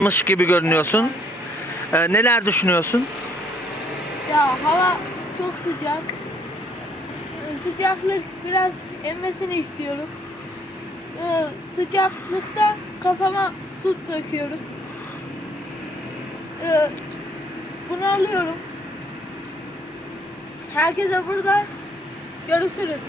Mış gibi görünüyorsun. Ee, neler düşünüyorsun? Ya hava çok sıcak. Sı- sıcaklık biraz emmesini istiyorum. Ee, sıcaklıkta kafama su döküyorum. Ee, bunu alıyorum. Herkese burada görüşürüz.